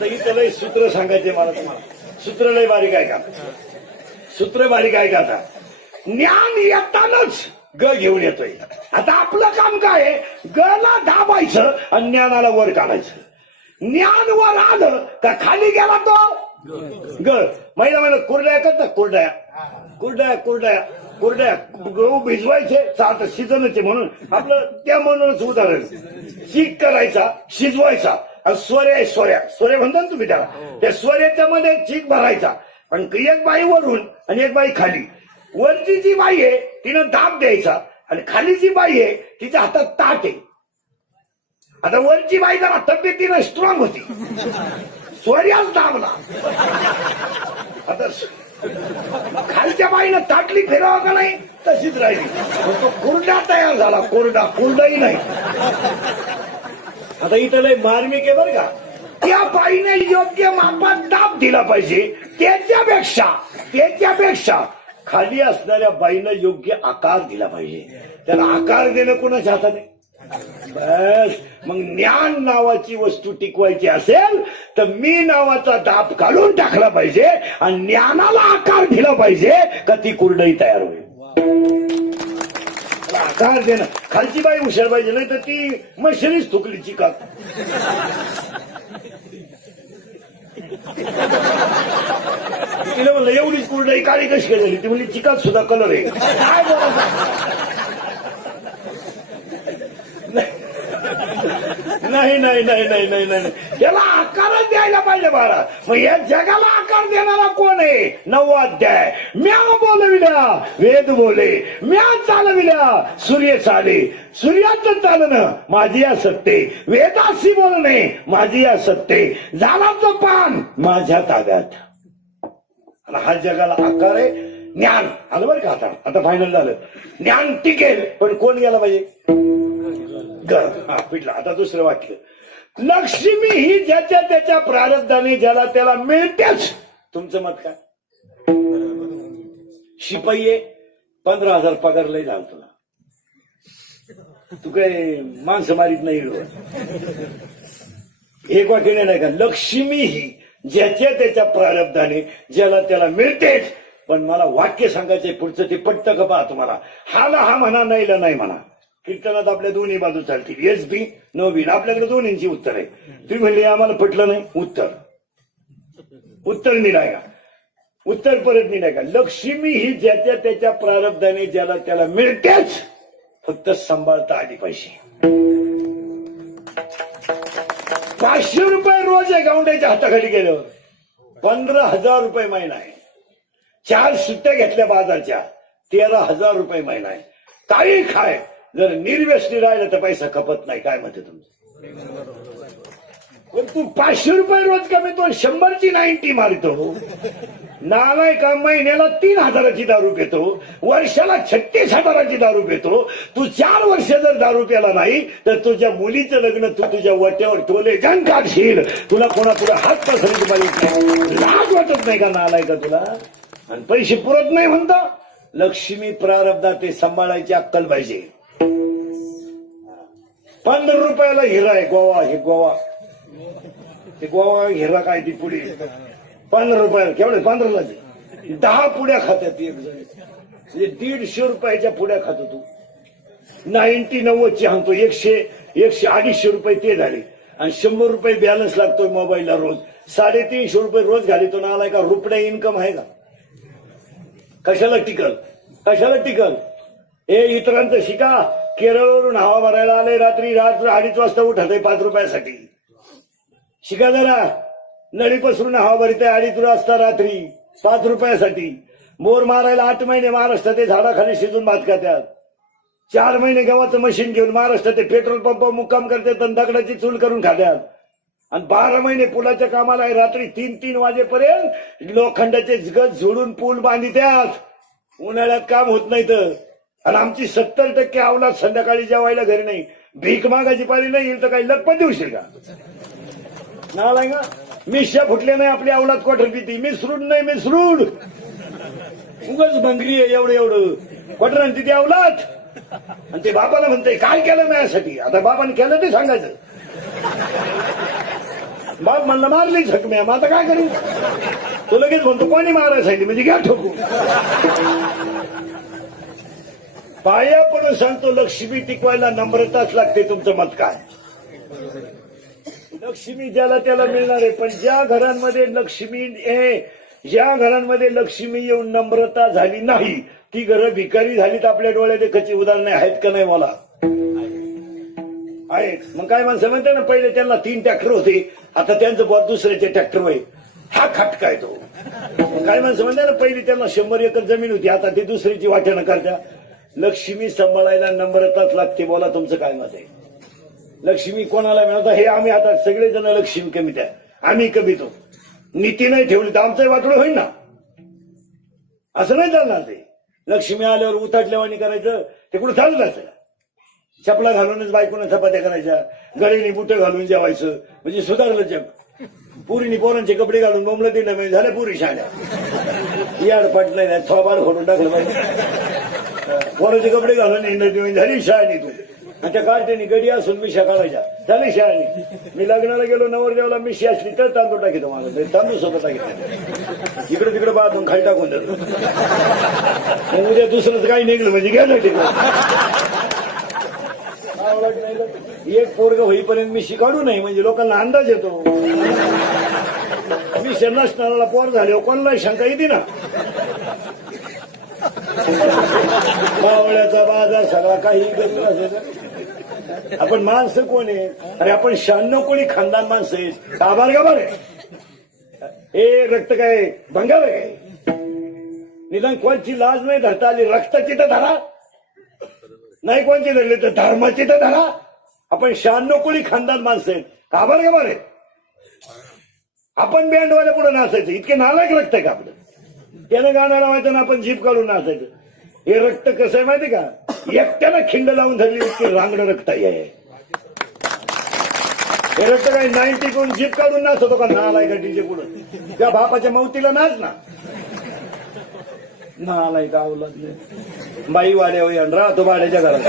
आता इथं लय सूत्र सांगायचे मला तुम्हाला. सूत्र लय बारीक आहे का? सूत्र बारीक आहे का आता? ज्ञान येतानाच ग घेऊन येतोय. आता आपलं काम काय आहे? ला दाबायचं आणि ज्ञानाला वर काढायचं. ज्ञान वर आलं का खाली गेला तो? ग. महिना महिना कुरड्या येतात कुरड्या. कुरड्या कुरड्या. कुरड्या गहू भिजवायचे आता शिजनचे म्हणून आपलं त्या म्हणूनच उदाहरण. चीक करायचा शिजवायचा. आणि स्वरे आहे स्वऱ्या स्वरे म्हणता ना तुम्ही त्याला. त्या स्वऱ्याच्या मध्ये चीक भरायचा. पण एक बाई वरून आणि एक बाई खाली. वरची जी बाई आहे तिनं दाब द्यायचा. आणि खाली जी बाई आहे तिच्या हातात ताट आहे. आता वरची बाई जरा तब्येतीनं स्ट्रॉंग होती. स्वर्याच दाबला. आता खालच्या बाईनं ताटली फिरावं का नाही? तशीच राहिली. तो कोरडा तयार झाला. कोरडा कोरडाही नाही. आता इथं लय मार्मिक आहे बरं का. त्या बाईने योग्य मापात दाब दिला पाहिजे. त्याच्यापेक्षा त्याच्यापेक्षा खाली असणाऱ्या बाईनं योग्य आकार दिला पाहिजे. त्याला आकार देणं कोणाच्या हातात आहे बस. मग ज्ञान नावाची वस्तू टिकवायची असेल तर मी नावाचा दाब काढून टाकला पाहिजे आणि ज्ञानाला आकार दिला पाहिजे का ती कुरडई तयार होईल? काय देणं. खालची बाई हुशार पाहिजे नाही तर ती मशनीच थुकली चिकात तिला म्हणलं एवढीच कुरडई काळी कशी काय झाली? ती म्हणली चिकात सुद्धा कलर आहे. काय नाही नाही नाही नाही नाही नाही त्याला आकारच द्यायला पाहिजे बाळा. मग या जगाला आकार देणारा कोण आहे? नववा अध्याय. म्या बोलविल्या वेद बोले. म्या चालविल्या सूर्य चाले. सूर्याचं चालणं माझी या सत्ते. वेदाशी बोलणे माझी या सत्ते. झाडाचं पान माझ्या ताब्यात. आणि हा जगाला आकार आहे. ज्ञान. आलं बरं का आता? आता फायनल झालं. ज्ञान टिकेल. पण कोण गेला पाहिजे? पिटला. आता दुसरं वाक्य. लक्ष्मी ही ज्याच्या त्याच्या प्रारब्धाने ज्याला त्याला मिळतेच. तुमचं मत काय? शिपाई पंधरा हजार पगार लय झाला तुला. तू काय माणसं मारीत नाही हो. एक वाक्य नाही का? लक्ष्मी ही ज्याच्या त्याच्या प्रारब्धाने ज्याला त्याला मिळतेच. पण मला वाक्य सांगायचंय पुढचं ते पटतं का पहा तुम्हाला? हाला हा म्हणा नाहीला नाही म्हणा. कीर्तनात आपल्या दोन्ही बाजू चालतील. एस बी नो बी आपल्याकडे दोन्हींची उत्तर आहे. तुम्ही म्हणले आम्हाला पटलं नाही. उत्तर. उत्तर निराय उत्तर परत निरायका लक्ष्मी ही ज्याच्या त्याच्या प्रारब्धाने ज्याला त्याला मिळतेच फक्त सांभाळता आली पाहिजे. पाचशे रुपये रोज आहे गावंड्याच्या हाताखाली गेल्यावर. पंधरा हजार रुपये महिना आहे. चार सुट्ट्या घेतल्या बाजारच्या. तेरा हजार रुपये महिना आहे. काही खाय जर निर्व्यसनी राहिलं तर पैसा खपत नाही. काय म्हणते तुमचं? पण तू पाचशे रुपये रोज कमीतो शंभरची नाईन्टी मारतो. नालाय का महिन्याला तीन हजाराची दारू पितो वर्षाला छत्तीस हजाराची दारू पितो. तू चार वर्ष जर दारू प्याला नाही तर तुझ्या मुलीचं लग्न तू तुझ्या वट्यावर टोले जण काढशील. तुला कोणा तुला हात पसरत पाहिजे लाज वाटत नाही का नालाय का तुला? आणि पैसे पुरत नाही म्हणता लक्ष्मी प्रारब्धात ते सांभाळायची अक्कल पाहिजे. पंधरा रुपयाला हिरा आहे गोवा हे गोवा. ते गोवा हिरा काय ती पुढे? पंधरा रुपयाला केवढे? पंधराला ते. दहा पुड्या खात्यात ती एक जण. म्हणजे दीडशे रुपयाच्या पुड्या खातो तू नाईन्टी नव्वदची हांगतो एकशे एकशे अडीचशे रुपये ते झाले. आणि शंभर रुपये बॅलन्स लागतोय मोबाईलला रोज. साडेतीनशे रुपये रोज घालितो ना आलाय का रुपया इन्कम आहे का? कशाला टिकल? कशाला टिकल? हे इतरांचं शिका. केरळवरून हवा भरायला आले रात्री रात्र अडीच वाजता उठत आहे पाच रुपयासाठी. शिका जरा. नळी पसरून हवा भरित आहे अडीच वाजता रात्री पाच रुपयासाठी. मोर मारायला आठ महिने महाराष्ट्रात ते झाडाखाली शिजून भात खात्यात. चार महिने गव्हाचं मशीन घेऊन महाराष्ट्रात ते पेट्रोल पंप मुक्काम करतात आणि दगडाची चूल करून खात्यात. आणि बारा महिने पुलाच्या कामाला आहे रात्री तीन तीन वाजेपर्यंत लोखंडाचे गज झोडून पूल बांधित्यात. उन्हाळ्यात काम होत नाही तर आणि आमची सत्तर टक्के अवलाद संध्याकाळी जेवायला घरी नाही. भीक मागायची पाळी नाही येईल तर काही लपत देऊशील का नालाय का मिश्या फुटल्या नाही आपली अवलाद क्वार्टर पिती मिसरूड नाही मिसरूड उगच भंगरी आहे एवढं एवढं. क्वार्टर आणि तिथे अवलाद. आणि ते बाबाला म्हणते काय केलं माझ्यासाठी? आता बाबाने केलं ते सांगायचं. बाप म्हणलं मारली झकम्या मग आता काय करू? तो लगेच म्हणतो कोणी मारायसाठी? म्हणजे घ्या ठोकू पाया पडून सांगतो लक्ष्मी टिकवायला नम्रताच लागते तुमचं मत काय? लक्ष्मी ज्याला त्याला मिळणार आहे पण ज्या घरांमध्ये लक्ष्मी ज्या घरांमध्ये लक्ष्मी येऊन नम्रता झाली नाही ती घरं भिकारी झालीत आपल्या डोळ्यात एकाची उदाहरणे आहेत का नाही मला? आहेत. मग काय माणसं म्हणते ना पहिले त्यांना तीन ट्रॅक्टर होते आता त्यांचं बुवा दुसऱ्याचे ट्रॅक्टर होईल हा खटकाय तो. काय माणसं म्हणते ना पहिले त्यांना शंभर एकर जमीन होती आता ते दुसऱ्याची वाटणं करता लक्ष्मी सांभाळायला नम्रताच लागते बोला तुमचं काय मत आहे? लक्ष्मी कोणाला मिळत हे आम्ही आता सगळेजण लक्ष्मी कमीत आहे. आम्ही कमीतो नीती नाही ठेवली तर आमचं वाटोळ होईल ना? असं नाही चालणार ते. लक्ष्मी आल्यावर उताटल्यावानी करायचं ते कुठं चालू असेल? चपला घालूनच बायकोनं चपात्या करायच्या गळीने बुट घालून जेवायचं म्हणजे सुधारलं जग. पुरीनी पोरांचे कपडे घालून बोंबलं ते म्हणजे झाल्या पुरी शाळ्या याड पटलं नाही थोबाड खोडून टाकलं पाहिजे पोराचे कपडे घालून हिंडत झाली शाळेनी तू. आणि त्या काढते गडी असून मिशा काढायच्या. झाली शाळेनी. मी लग्नाला गेलो नवरदेवाला मिशी असली तर तांदूळ टाकी मला तांदूळ स्वतः टाकी इकडे तिकडे बाथरूम खाली टाकून देतो. उद्या दुसरंच काही निघलं म्हणजे घ्या एक पोरग होईपर्यंत मी शिकाडू नाही म्हणजे लोकांना अंदाज येतो. मी नसणारा पोर झाले कोणाला शंका येते ना मावळ्याचा बाजार सगळा काही आपण माणसं कोण आहे? अरे आपण शहाण्णव कोणी खानदान माणसं आहेत. आभार का आहे हे रक्त काय? भंगार आहे. निदान कोणची लाज नाही धरता आली? रक्ताची तर धरा. नाही कोणची धरली तर धर्माची तर धरा. आपण शहाण्णव कोणी खानदान माणसं आहेत. आभार का आहे आपण बँडवाल्या पुढे नाचायचं. इतके नालायक रक्त आहे का आपलं? त्यानं गाणं लावायचं ना आपण जीप काढून नाचायचं. हे रक्त कसं आहे माहिती का? एकट्यानं खिंड लावून धरली इतकी रांगडं रक्त आहे. हे रक्त काय नाईन्टी कोण जीप काढून नाचतो का? नालाय का डीजे पुढं? त्या बापाच्या मौतीला नाच ना. नालाय गावला. बाई वाड्या राहतो भाड्याच्या घरात.